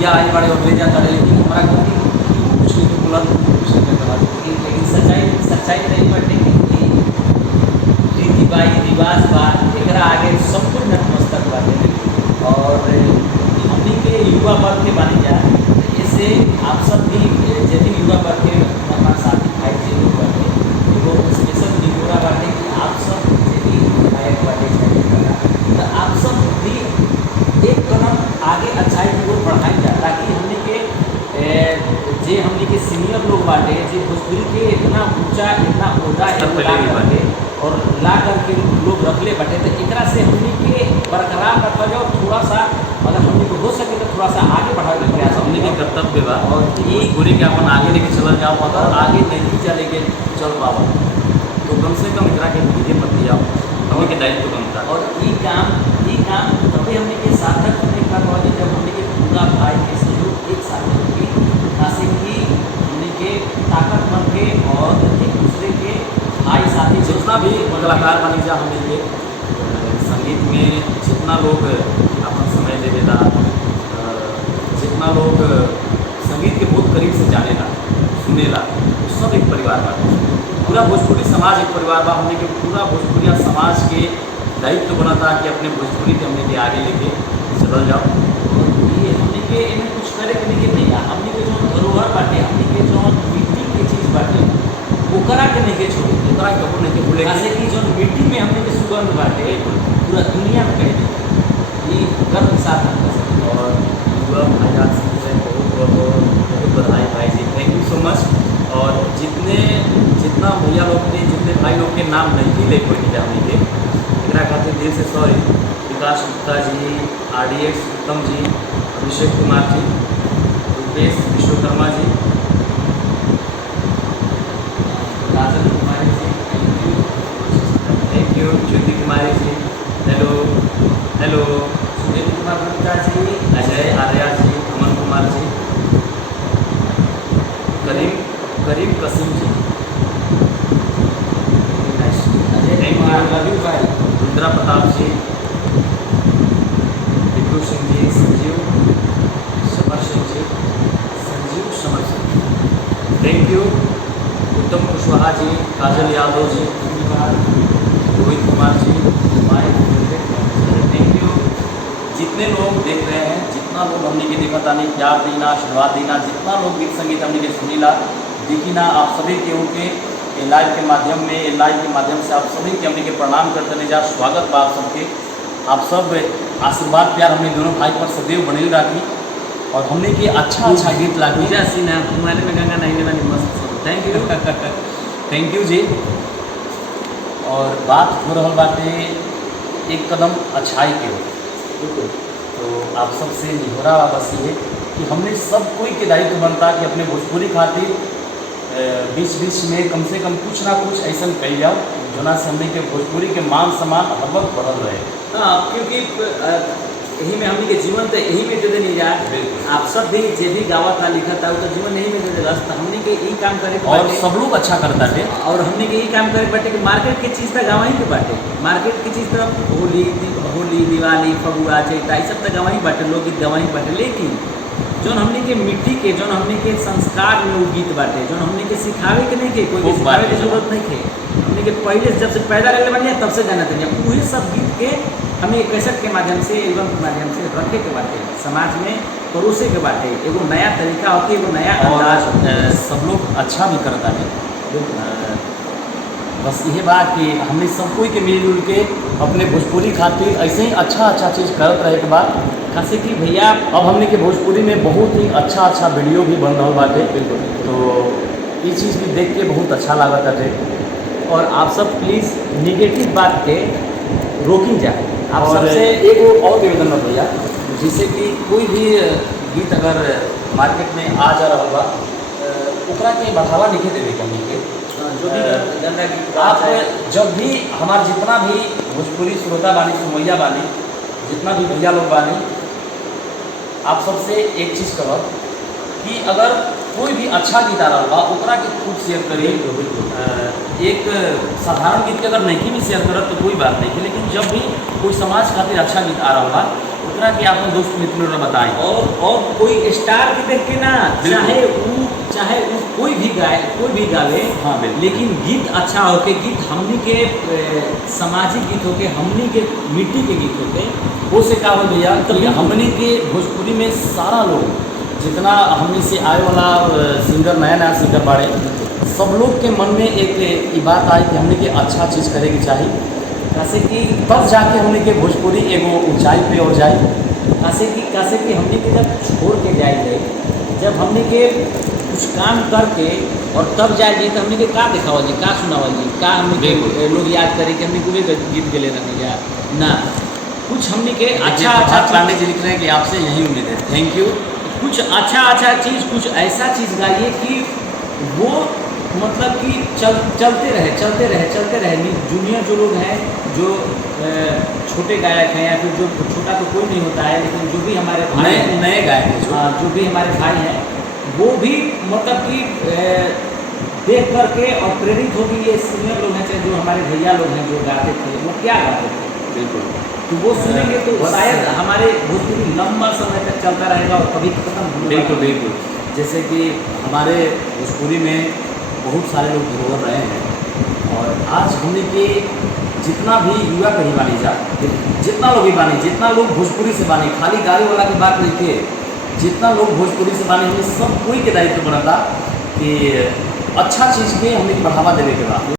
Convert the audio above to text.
भैया आए बड़े और ले जाता रहे, लेकिन हमारा गलती कुछ नहीं तो बोला कुछ नहीं करता। लेकिन सच्चाई नहीं बटे कि रीति बाई रिवाज बा एकरा आगे सब कुछ नतमस्तक बाटे। और हमनी के युवा वर्ग के बानी जा इससे आप सब भी यदि युवा वर्ग के अपना साथी भाई जे लोग बाटे एगो स्पेशल निगोरा बाटे कि आप सब यदि विधायक बाटे तो आप सब भी एक कदम आगे अच्छाई की ओर बढ़ाई जा, ताकि हमनी के जे हमनी के सीनियर लोग बाटे जे भोजपुरी के इतना ऊंचा इतना ओहदा बाटे और ला करके लोग रखले बाटे, तो एकरा से हमनी के बरकरार रखा जाओ। थोड़ा सा अगर हमनी को हो सके तो थोड़ा सा आगे बढ़ावे के प्रयास हमने के कर्तव्य बा और ये पूरी के अपन आगे लेके चल जाओ, अगर आगे नहीं चले के चल पावा तो कम से कम एकरा के धीरे मत दिया हमने के दायित्व कम था। और ये काम तभी हमने के सार्थक होने का बहुत जब हमने के पूरा भाई के सहयोग एक साथ होगी, खासे की हमने के ताकत बन के और एक दूसरे के भाई साथी जितना भी कलाकार बनी जा हमने के संगीत में जितना लोग अपन समय दे देता, जितना लोग संगीत के बहुत करीब से जानेला सुनेला, सब एक परिवार बा। पूरा भोजपुरी समाज एक परिवार बा। हमने के पूरा भोजपुरिया समाज के दायित्व बना था कि अपने भोजपुरी के हमने के आगे लेके चल जाओ। ये हमने के इन्हें कुछ करे के नहीं भैया, हमने के जो धरोहर बाटे हमने के जो मिट्टी के चीज़ बाटे ओकरा के नहीं के छोड़ी, ओकरा के कबो नहीं के भूले जैसे कि जो मिट्टी में हमने के सुगंध बाटे पूरा दुनिया में कहे ये गर्व के साथ हम कर सकते हैं। और युवा आजाद सिंह से बहुत बधाई भाई जी, थैंक यू सो मच। और जितना भैया लोग ने जितने भाई लोग के नाम नहीं ले कोई नहीं हमने के एकरा खातिर दिल से सॉरी। विकास गुप्ता जी, RDX उत्तम जी, Abhishek Kumar ji, Rupesh Vishwakarma ji, Rajan Kumari ji, thank you Jyoti Kumari ji, hello Sunil Kumar Gupta ji, Ajay Arya ji, Aman Kumar ji, करीम कसीम जी, अजय कुमार रवि भाई, रुद्रा प्रताप जी, Bittu Singh ji, Sanjeev Samar Singh ji, thank you Uttam Kushwaha ji, Kajal Yadav ji, Rohit Kumar ji, thank you. जितने लोग देख रहे हैं, जितना लोग हमने के देखा था नहीं प्यार देना आशीर्वाद देना, जितना लोग गीत संगीत हमने के सुनीला देखी ना, आप सभी के उनके लाइव के माध्यम में लाइव के माध्यम से आप सभी के हमने के प्रणाम करते नहीं जा, स्वागत बा आप सबके। आप सब आशीर्वाद प्यार हमने दोनों भाई पर सदैव बने राखी और हमने के अच्छा गीत लागी। पूजा सिन्हा तुम्हारे में गंगा नहीं वाली मस्त, थैंक यू थैंक यू जी। और बात हो रहा बाटे एक कदम अच्छाई के हो, तो आप सबसे निहोरा बस ये कि हमने सब कोई के दायित्व बनता कि अपने भोजपुरी खातिर बीच बीच में कम से कम कुछ ना कुछ ऐसा कही जाओ जोना से हमने के भोजपुरी के मान सम्मान हर वक्त बढ़ल रहे। हाँ, क्योंकि यही में हमने के जीवन तो यही में दे देनी जा। आप सब भी जे भी गावा था लिखा था तो जीवन यही में दे देगा, हमने के यही काम करे और सब लोग अच्छा करता है। और हमने के यही काम करे बाटे कि मार्केट की चीज़ तो गाँव ही के बाटे, मार्केट की चीज़ तो होली दिवाली फगुआ चैता ये सब तो गाँव ही बाटे, लोकगीत गाँव ही बाटे। लेकिन जो हमने के मिट्टी के जो हमने के संस्कार में वो गीत बाटे जो हमने के सिखावे के नहीं के कोई सिखावे की जरूरत नहीं के, हमने के पहले जब से पैदा रहने बनिए तब से जाना चाहिए वही सब गीत के हमें कैसेट के माध्यम से एल्बम के माध्यम से रखे के बाटे समाज में परोसे के बाटे एगो नया तरीका होती है, एगो नया अंदाज सब लोग अच्छा भी करता है। बस यही बात कि हमने सब कोई के मिलजुल के अपने भोजपुरी खातिर ऐसे ही अच्छा चीज़ करते रहे के बाद खासे कि भैया अब हमने के भोजपुरी में बहुत ही अच्छा वीडियो भी बन रहा बाटे, तो ये चीज़ भी देख के बहुत अच्छा लगा था। और आप सब प्लीज़ निगेटिव बात के रोकी जाए। आप और सबसे एक और निवेदन है भैया, जिससे कि कोई भी गीत अगर मार्केट में आ जा रहा होगा ओकरा के बढ़ावा नहीं देवे के हमने के जो भी गंदा गीत आप जब भी हमारे जितना भी भोजपुरी श्रोता बानी सुमैया बानी जितना भी भैया लोग बानी आप सबसे एक चीज़ कहो कि अगर कोई भी अच्छा गीत आ रहा होगा ओकरा के खूब शेयर करिए। एक साधारण गीत के अगर नहीं भी शेयर करत तो कोई बात नहीं है, लेकिन जब भी कोई समाज खातिर अच्छा गीत आ रहा होगा तरह के आपने दोस्त मित्रों ने बताए। और कोई स्टार के देख के ना, चाहे वो कोई भी गावे, हाँ, बिल्कुल। लेकिन गीत अच्छा होके, गीत हमनी के सामाजिक गीत होके, हमनी के मिट्टी के गीत होके, वो से का हो भैया कि हमने के भोजपुरी में सारा लोग जितना हमने से आए वाला सिंगर, नया सिंगर बाड़े, सब लोग के मन में एक ये बात आई कि हमने के अच्छा चीज़ करे के चाहिए, कैसे कि तब जाके हमने के भोजपुरी एगो ऊंचाई पे और जाए। कैसे कि हमने के जब छोड़ के जाएंगे, जब हमने के कुछ काम करके और तब जाएंगे तो हमने के का दिखावा जी, का सुनावा जी, का हमने के लोग याद करें कि हमने कोई गीत के ले रहे जा ना, कुछ हमने के अच्छा पांडे जी लिख रहे हैं कि आपसे यही उम्मीद है, थैंक यू। कुछ अच्छा चीज़, कुछ ऐसा चीज़ गाइए कि वो मतलब कि चलते रहे। जूनियर जो लोग हैं, जो छोटे गायक हैं, या फिर जो छोटा तो कोई नहीं होता है, लेकिन जो भी हमारे भाई नए गायक हैं, जो भी हमारे भाई हैं, वो भी मतलब कि देख करके और प्रेरित होगी। ये सीनियर लोग हैं, चाहे जो हमारे भैया लोग हैं जो गाते थे, वो क्या गाते थे, बिल्कुल, तो वो सुनेंगे तो शायद हमारे भोजपुरी लंबा समय तक चलता रहेगा और कभी खत्म नहीं होगा। बिल्कुल। जैसे कि हमारे भोजपुरी में बहुत सारे लोग धरोहर रहे हैं, और आज हमने के जितना भी युवा कहीं बानी जा, जितना लोग भी बानी, जितना लोग भोजपुरी से बानी, खाली गाड़ी वाला की बात नहीं थे, जितना लोग भोजपुरी से बानी, हमें सब कोई के दायित्व बनता कि अच्छा चीज़ के हमने बढ़ावा देने के बाद